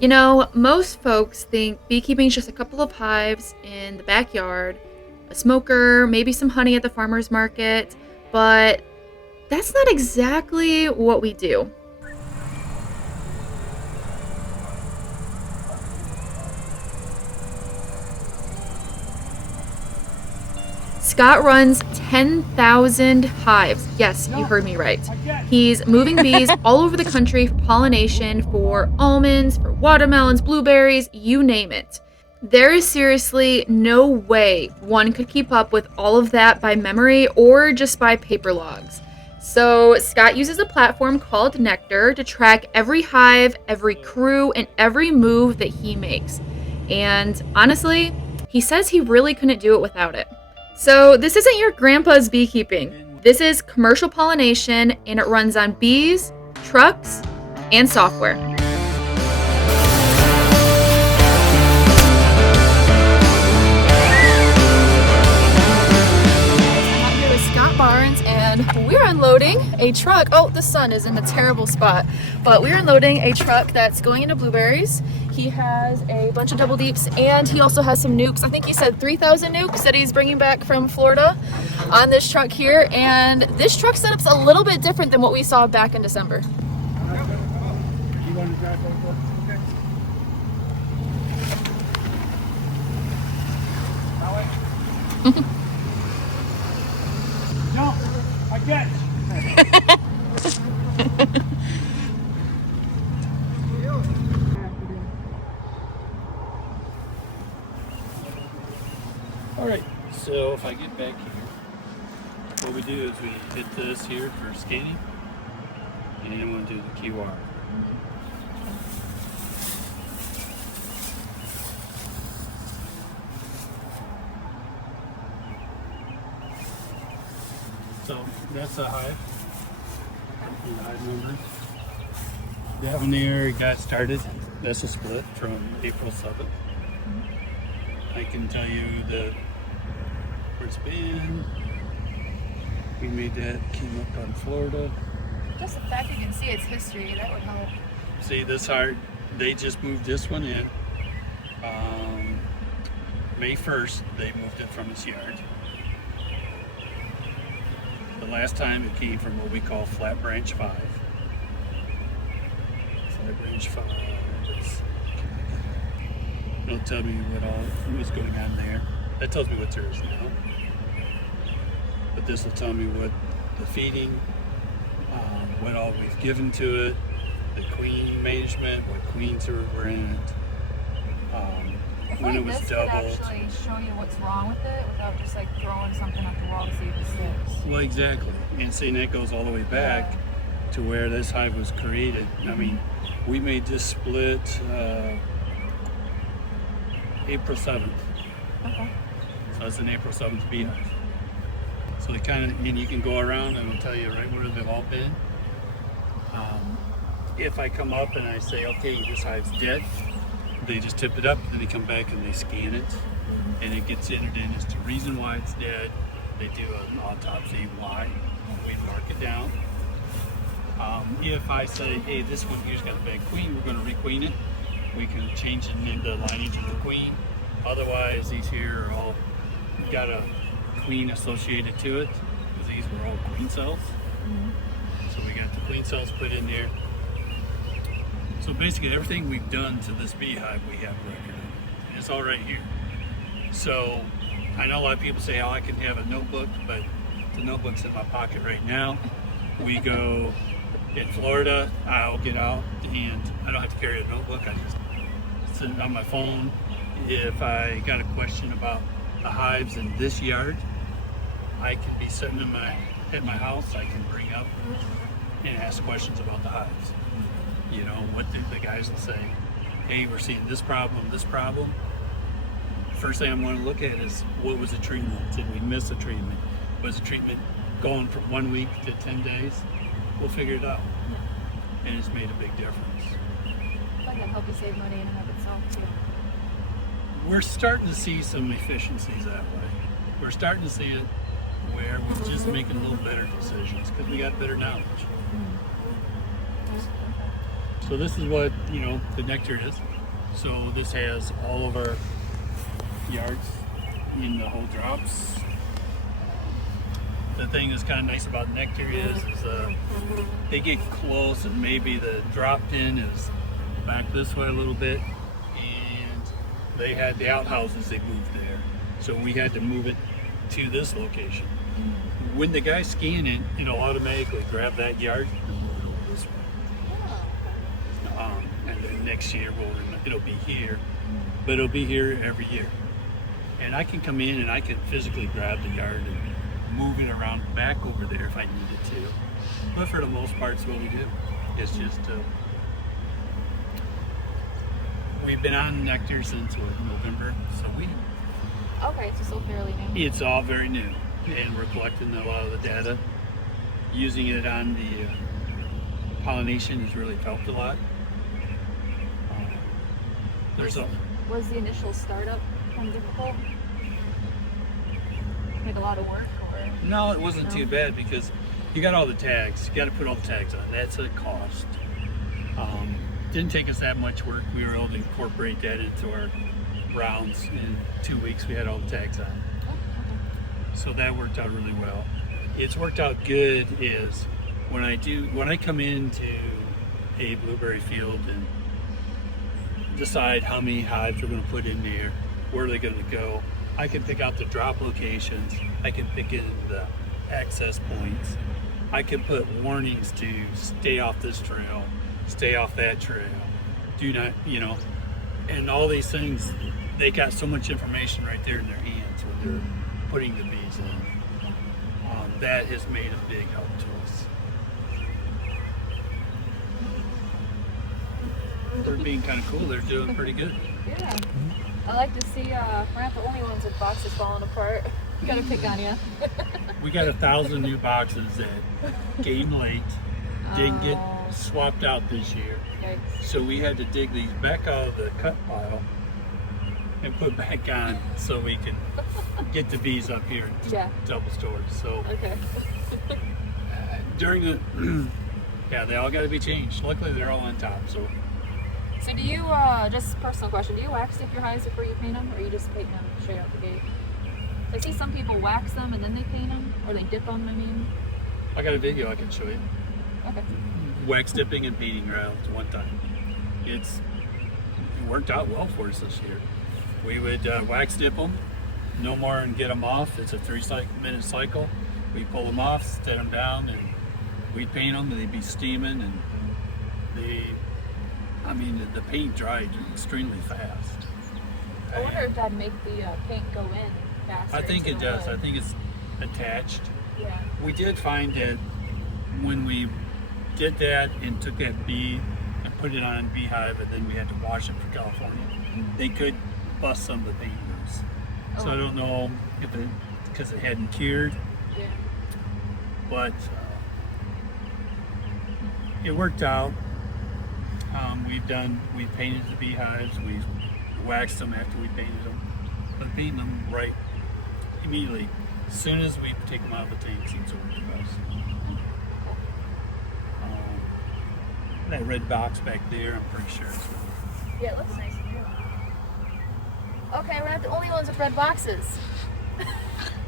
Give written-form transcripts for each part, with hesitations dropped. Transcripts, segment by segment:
You know, most folks think beekeeping is just a couple of hives in the backyard, a smoker, maybe some honey at the farmer's market, but that's not exactly what we do. Scott runs 10,000 hives. Yes, you heard me right. He's moving bees all over the country for pollination for almonds, for watermelons, blueberries, you name it. There is seriously no way one could keep up with all of that by memory or just by paper logs. So, Scott uses a platform called Nectar to track every hive, every crew, and every move that he makes. And honestly, he says he really couldn't do it without it. So, this isn't your grandpa's beekeeping. This is commercial pollination, and it runs on bees, trucks, and software. I'm here with Scott Barnes, and we're unloading a truck. Oh, the sun is in a terrible spot, but we're unloading a truck that's going into blueberries. He has a bunch of double deeps, and he also has some nukes. I think he said 3,000 nukes that he's bringing back from Florida on this truck here. And this truck setup's a little bit different than what we saw back in December. Jump! I get you. All right, so if I get back here, what we do is we hit this here for scanning, and then we'll do the QR. So that's a hive, the hive number. That one there got started. That's a split from April 7th. I can tell you where it's been. We made that, came up on Florida. Just the fact you can see its history, that would help. See this heart, they just moved this one in. May 1st, they moved it from its yard. The last time it came from what we call flat branch 5. Flat branch 5 is, it'll tell me what's going on there. That tells me what's there is now. But this will tell me what the feeding, what all we've given to it, the queen management, what queens were in it, when it was doubled. This could actually show you what's wrong with it without just like throwing something at the wall to see if it sticks. Well, exactly. And seeing that goes all the way back to where this hive was created. I mean, we made this split April 7th. Okay. So it's an April 7th beehive. So they kind of, and you can go around and it'll tell you right where they've all been. If I come up and I say, okay, this hive's dead, they just tip it up, then they come back and they scan it, and it gets entered in as to reason why it's dead. They do an autopsy, why, we mark it down. If I say, hey, this one here's got a bad queen, we're going to requeen it. We can change the lineage of the queen. Otherwise, these here are all got a queen associated to it, because these were all queen cells. So we got the queen cells put in there. So basically everything we've done to this beehive we have record of. And it's all right here. So I know a lot of people say, oh, I can have a notebook, but the notebook's in my pocket right now. We go in Florida, I'll get out and I don't have to carry a notebook. I just sit it on my phone. If I got a question about the hives in this yard, I can be sitting at my house, I can bring up and ask questions about the hives. You know, what the guys will say, hey, we're seeing this problem. First thing I'm going to look at is what was the treatment? Did we miss a treatment? Was the treatment going from 1 week to 10 days? We'll figure it out. And it's made a big difference. I think it'll help you save money in and of itself too. We're starting to see some efficiencies that way. We're starting to see it where we're just making a little better decisions because we got better knowledge. So this is what, the nectar is. So this has all of our yards in the whole drops. The thing that's kind of nice about nectar is they get close, and maybe the drop pin is back this way a little bit, and they had the outhouses, they moved there. So we had to move it to this location. When the guy scan it, it'll automatically grab that yard and move it over this way. And then next year it'll be here, but it'll be here every year. And I can come in and I can physically grab the yard and move it around back over there if I needed to. But for the most part, it's what we do. It's just we've been on nectar since November, so Okay, it's still fairly new. it's all very new, and we're collecting a lot of the data. Using it on the pollination has really helped a lot. Was the initial startup kind of difficult? Like a lot of work, or? No, it wasn't too bad because you got all the tags. You got to put all the tags on. That's a cost. Didn't take us that much work. We were able to incorporate that into our rounds. In 2 weeks, we had all the tags on. Oh, okay. So that worked out really well. It's worked out good is when I come into a blueberry field and decide how many hives we're going to put in there, where they're going to go. I can pick out the drop locations. I can pick in the access points. I can put warnings to stay off this trail, stay off that trail, do not, and all these things, they got so much information right there in their hands when they're putting the bees in. That has made a big help to us. They're being kind of cool. They're doing pretty good. Yeah. I like to see we're not the only ones with boxes falling apart. Gotta pick on you. We got 1,000 new boxes that came late, didn't get swapped out this year. Yikes. So we had to dig these back out of the cut pile and put back on so we could get the bees up here and Yeah. double storage. So Okay. during the, they all got to be changed. Luckily, they're all on top. So So do you, just personal question, do you wax stick your hives before you paint them, or you just paint them straight out the gate? I see some people wax them and then they paint them, or they dip them, I mean. I got a video I can show you. Okay. Wax dipping and painting rounds one time. It worked out well for us this year. We would wax dip them, no more, and get them off. It's a 3-minute cycle. We pull them off, set them down, and we'd paint them, and they'd be steaming, and the paint dried extremely fast. I wonder if that'd make the paint go in faster. I think it into the does. hive. I think it's attached. Yeah. We did find that when we did that and took that bee and put it on a beehive, and then we had to wash it for California, they could bust some of the paint loose. So I don't know if because it hadn't cured, Yeah. but it worked out. We painted the beehives, we waxed them after we painted them, but painting them right immediately, as soon as we take them out of the tank, seems to work the best. That red box back there, I'm pretty sure it's Yeah, it looks nice. Okay, we're not the only ones with red boxes.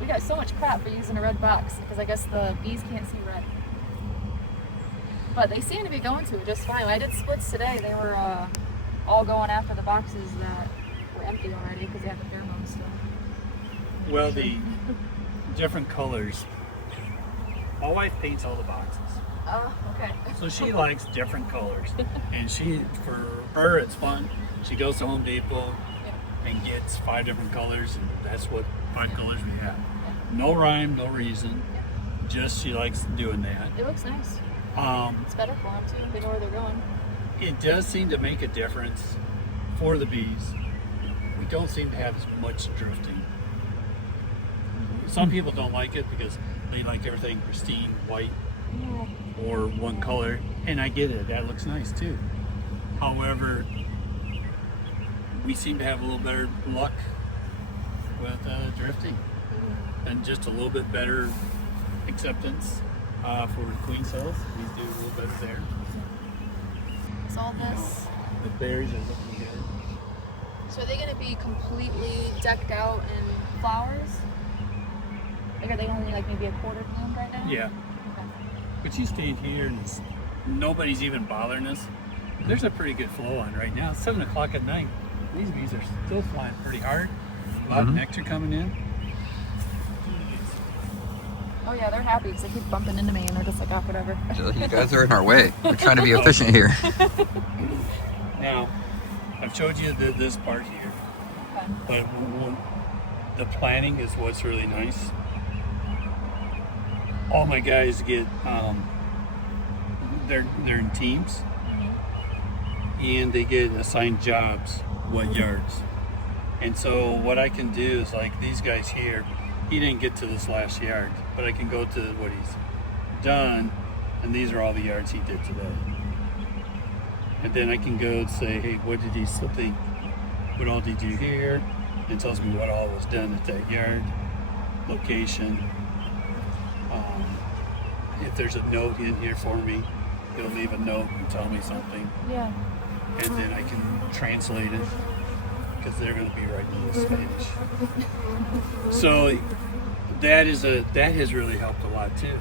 We got so much crap for using a red box, because I guess the bees can't see red. But they seem to be going to it just fine. When I did splits today, they were all going after the boxes that were empty already because they have the pheromones still. well, the different colors. My wife paints all the boxes, Oh, okay. so she likes different colors, and for her it's fun. She goes to Home Depot and gets 5 different colors, and that's what 5 colors we have. No rhyme, no reason. Just she likes doing that. It looks nice. It's better for them too. They know where they're going. It does seem to make a difference for the bees. We don't seem to have as much drifting. Some people don't like it because they like everything pristine, white, or one color, and I get it. That looks nice too. However, we seem to have a little better luck with drifting, and just a little bit better acceptance for queen cells. We do a little better there. is all this? The berries are looking good. So are they going to be completely decked out in flowers? Like, are they only like maybe a quarter pound right now? Yeah. Okay. But you stayed here and nobody's even bothering us. There's a pretty good flow on right now. It's 7 o'clock at night. These bees are still flying pretty hard. A lot of nectar coming in. Oh yeah, they're happy because they keep bumping into me and they're just like, oh, whatever. You guys are in our way. We're trying to be efficient here. Now, I've showed you this part here, Okay. but the planning is what's really nice. All my guys get, they're in teams, and they get assigned jobs, what yards. And so what I can do is, like these guys here, he didn't get to this last yard, but I can go to what he's done, and these are all the yards he did today. And then I can go and say, hey, what did he think? What all did you hear? It tells me what all was done at that yard, location. If there's a note in here for me, he'll leave a note and tell me something. Yeah. And then I can translate it, because they're going to be writing in Spanish. So that has really helped a lot too.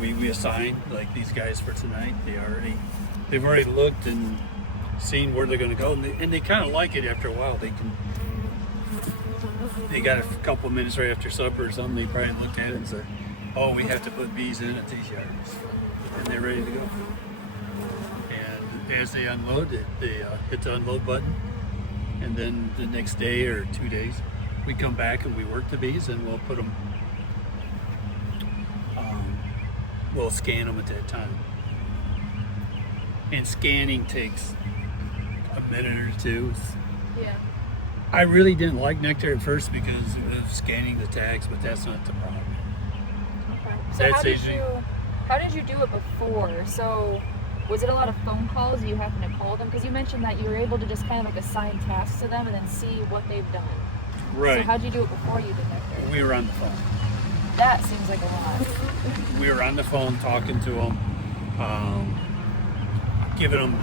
We assign like these guys for tonight. They've already looked and seen where they're going to go, and they kind of like it after a while. They got a couple of minutes right after supper or something. They probably looked at it and said, "Oh, we have to put bees in at these yards," and they're ready to go. And as they unload it, they hit the unload button. And then the next day or 2 days, we come back and we work the bees, and we'll put them, we'll scan them at that time. And scanning takes a minute or two. Yeah. I really didn't like Nectar at first because of scanning the tags, but that's not the problem. Okay. So That's how did you do it before? So was it a lot of phone calls? You happened to call them? Because you mentioned that you were able to just kind of like assign tasks to them and then see what they've done. Right. So how'd you do it before you did Nectar? We were on the phone. That seems like a lot. We were on the phone talking to them, giving them.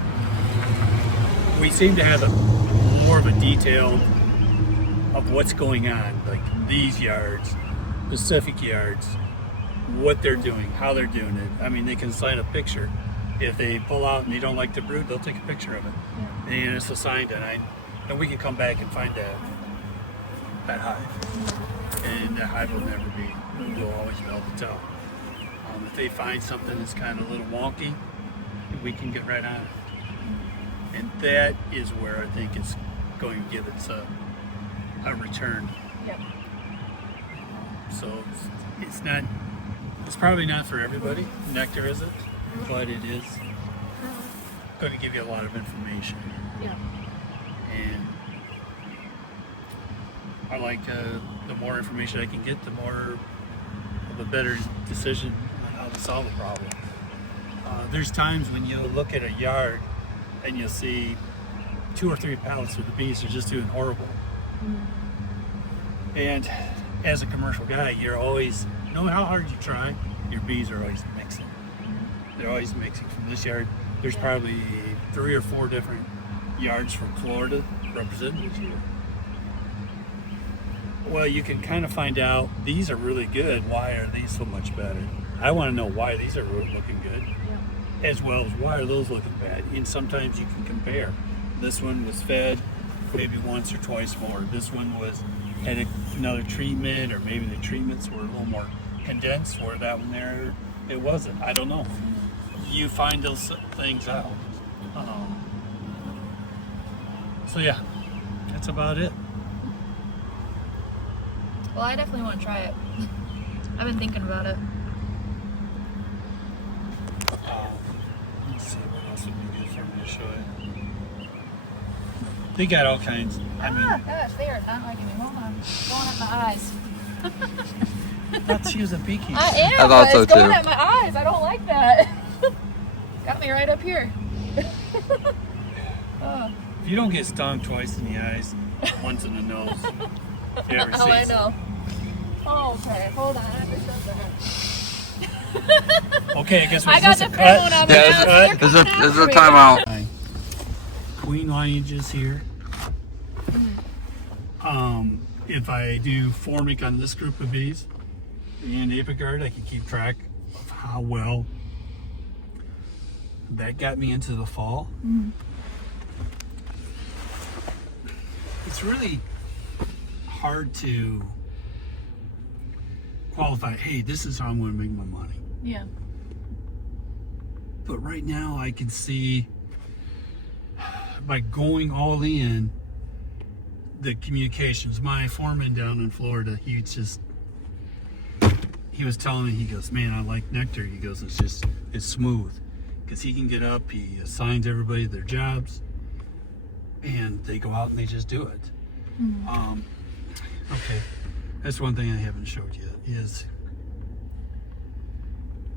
We seem to have more of a detail of what's going on, like these yards, specific yards, what they're doing, how they're doing it. I mean, they can sign a picture. If they pull out and they don't like the brood, they'll take a picture of it, and it's assigned, and we can come back and find that hive, and that hive will never be. We'll always be able to tell. If they find something that's kind of a little wonky, we can get right on it, and that is where I think it's going to give its a return. Yep. So it's probably not for everybody. Nectar isn't, but it is going to give you a lot of information. Yeah. And I like the more information I can get, the more of a better decision on how to solve a problem. There's times when you look at a yard and you'll see 2 or 3 pallets where the bees are just doing horrible. And as a commercial guy, you're always, no matter how hard you try, your bees are always mixing. They're always mixing from this yard. There's probably 3 or 4 different yards from Florida represented this year. Well, you can kind of find out these are really good. Why are these so much better? I want to know why these are really looking good, as well as why are those looking bad. And sometimes you can compare. This one was fed maybe once or twice more. This one had another treatment, or maybe the treatments were a little more condensed, where that one there, it wasn't. I don't know. You find those things out. So yeah, that's about it. Well, I definitely want to try it. I've been thinking about it. Let's see, what else would be good for me to show you? They got all kinds. I mean, Gosh, they are not liking me. Hold on. It's going at my eyes. I thought she was a beekeeper. I am, I thought but so it's going too. at my eyes. I don't like that. Got me right up here. Oh. If you don't get stung twice in the eyes, once in the nose, if you ever see Oh, I know. Oh, okay. Hold on. I have to shut that. Okay, I guess I got the phone on the Yeah, this is a timeout. My queen lineages here. If I do formic on this group of bees and apicard, I can keep track of how well that got me into the fall. It's really hard to qualify, hey, this is how I'm going to make my money. Yeah. But right now I can see by going all in, the communications. My foreman down in Florida, he was telling me, he goes, man, I like Nectar. He goes, it's smooth. Because he can get up, he assigns everybody their jobs, and they go out and they just do it. Okay, that's one thing I haven't showed yet, is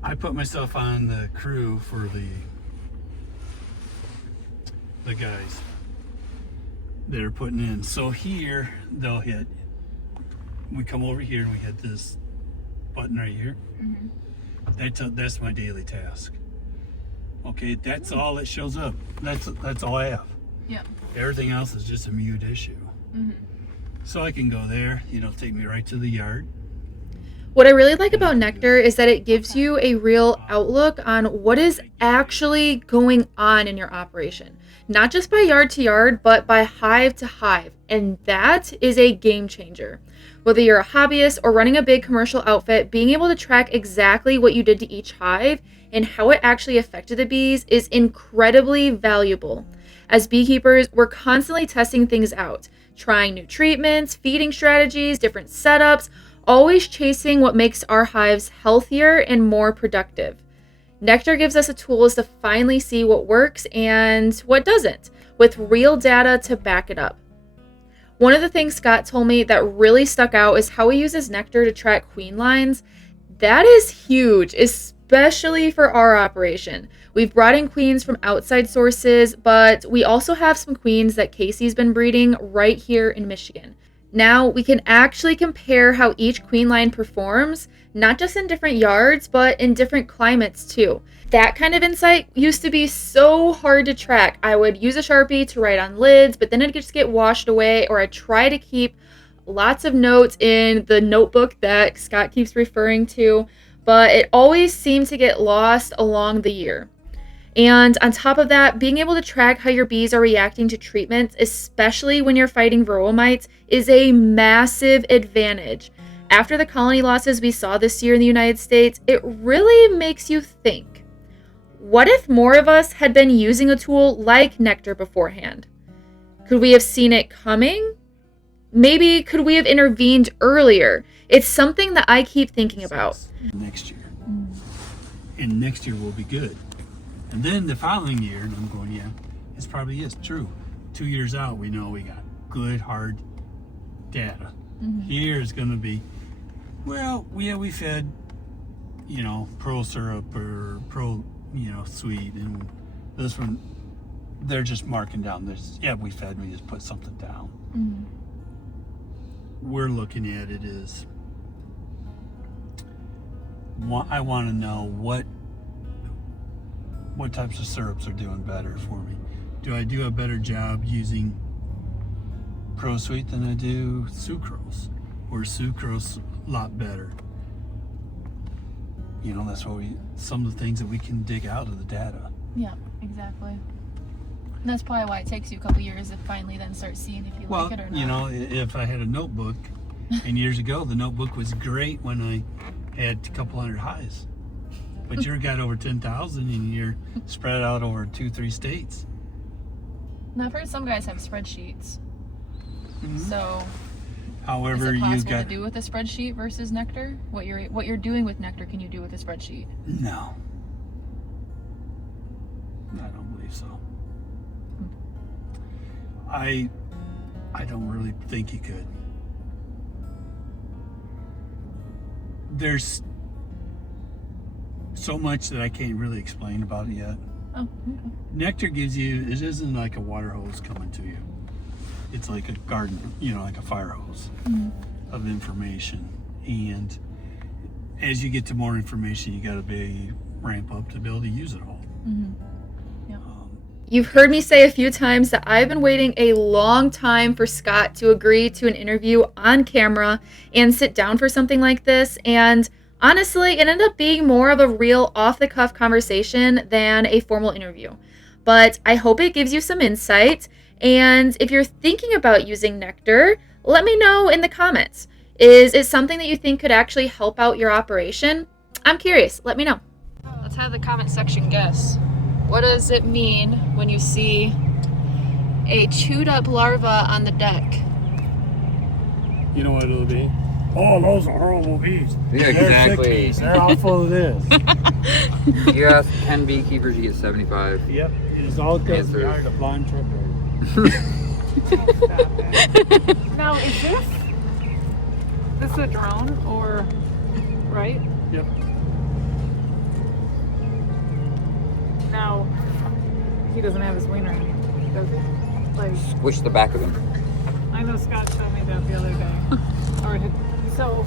I put myself on the crew for the guys that are putting in. So here they'll hit, we come over here and we hit this button right here. That's my daily task. Okay, that's all that shows up. That's all I have. Yeah. Everything else is just a mute issue. So I can go there, take me right to the yard. What I really like about Nectar is that it gives you a real outlook on what is actually going on in your operation. Not just by yard to yard, but by hive to hive. And that is a game changer. Whether you're a hobbyist or running a big commercial outfit, being able to track exactly what you did to each hive and how it actually affected the bees is incredibly valuable. As beekeepers, we're constantly testing things out, trying new treatments, feeding strategies, different setups, always chasing what makes our hives healthier and more productive. Nectar gives us the tools to finally see what works and what doesn't, with real data to back it up. One of the things Scott told me that really stuck out is how he uses Nectar to track queen lines. That is huge, especially for our operation. We've brought in queens from outside sources, but we also have some queens that Casey's been breeding right here in Michigan. Now we can actually compare how each queen line performs, not just in different yards, but in different climates too. That kind of insight used to be so hard to track. I would use a Sharpie to write on lids, but then it'd just get washed away, or I'd try to keep lots of notes in the notebook that Scott keeps referring to, but it always seemed to get lost along the year. And on top of that, being able to track how your bees are reacting to treatments, especially when you're fighting varroa mites, is a massive advantage. After the colony losses we saw this year in the United States, it really makes you think. What if more of us had been using a tool like Nectar beforehand? Could we have seen it coming? Maybe could we have intervened earlier? It's something that I keep thinking about. Next year. And next year will be good. And then the following year, and I'm going, yeah, this probably is true. 2 years out, we know we got good, hard data. Here is going to be, well, yeah, we fed, pro syrup or pro, sweet. And this one, they're just marking down this. Yeah, we fed, we just put something down. We're looking at it as, I want to know what types of syrups are doing better for me. Do I do a better job using Pro Sweet than I do sucrose? Or sucrose a lot better? That's what some of the things that we can dig out of the data. Yeah, exactly. And that's probably why it takes you a couple years to finally then start seeing if you like it or not. If I had a notebook, and years ago the notebook was great when I had a couple hundred hives. But you've got over 10,000 and you're spread out over 2-3 states. Now I've heard some guys have spreadsheets. So however, is it possible you got to do with a spreadsheet versus Nectar? What you're doing with Nectar, can you do with a spreadsheet? No. I don't believe so. I don't really think you could. There's so much that I can't really explain about it yet. Oh, okay. Nectar gives you, it isn't like a water hose coming to you. It's like a garden, like a fire hose of information. And as you get to more information, you got to be ramp up to be able to use it all. You've heard me say a few times that I've been waiting a long time for Scott to agree to an interview on camera and sit down for something like this. And honestly, it ended up being more of a real off-the-cuff conversation than a formal interview. But I hope it gives you some insight. And if you're thinking about using Nectar, let me know in the comments. Is it something that you think could actually help out your operation? I'm curious. Let me know. Let's have the comment section guess. What does it mean when you see a chewed up larva on the deck? You know what it'll be? Oh, those are horrible bees. Yeah, They're exactly. sick bees. They're all full of this. You ask 10 beekeepers, you get 75. Yep. It's all because we Answer. hired a blind truck driver. Now, is this a drone or, right? Yep. Now, he doesn't have his wiener anymore, does he? Like, Squish the back of them. I know Scott showed me that the other day. So,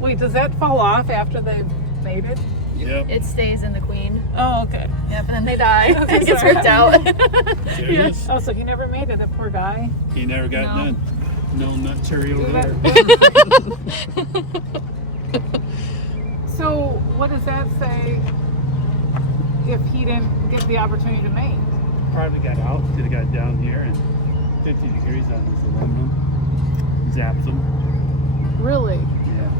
wait, does that fall off after they've mated? Yep. It stays in the queen. Oh, okay. Yep, and then they die. Okay, It gets sorry. ripped out. There it is. Oh, so he never mated, that poor guy. He never got No. none. No nut cherry over That- there. So, what does that say if he didn't get the opportunity to mate? Probably got out, could have got down here and 50 degrees on this aluminum. Zaps them. Really? Yeah.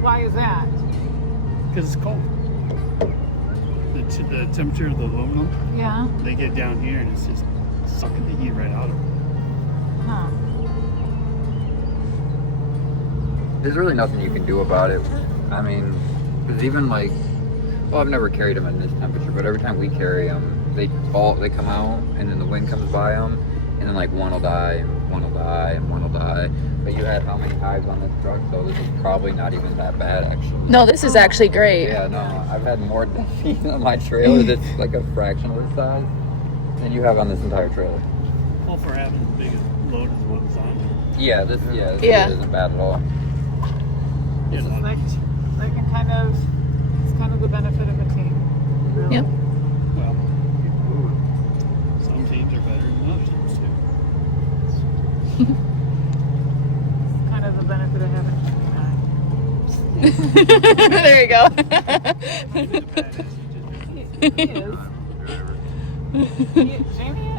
Why is that? Because it's cold. The temperature of the aluminum, Yeah. they get down here and it's just sucking the heat right out of them. Huh. There's really nothing you can do about it. I mean, because even like, well, I've never carried them in this temperature, but every time we carry them, they come out, and then the wind comes by them, and then like one will die, and one will die, and one will die. But you had how many hives on this truck? So this is probably not even that bad, actually. No, this is actually great. Yeah, no, I've had more bees on my trailer that's like a fraction of this size than you have on this entire trailer. Well, for having as big a load as what's on there. Yeah, this Yeah. really isn't bad at all. Yeah, Like, they can kind of, it's kind of the benefit of a team. Really. Yep. well, some teams are better than other teams too. It's kind of the benefit of having a guy. There you go. He is. Jamie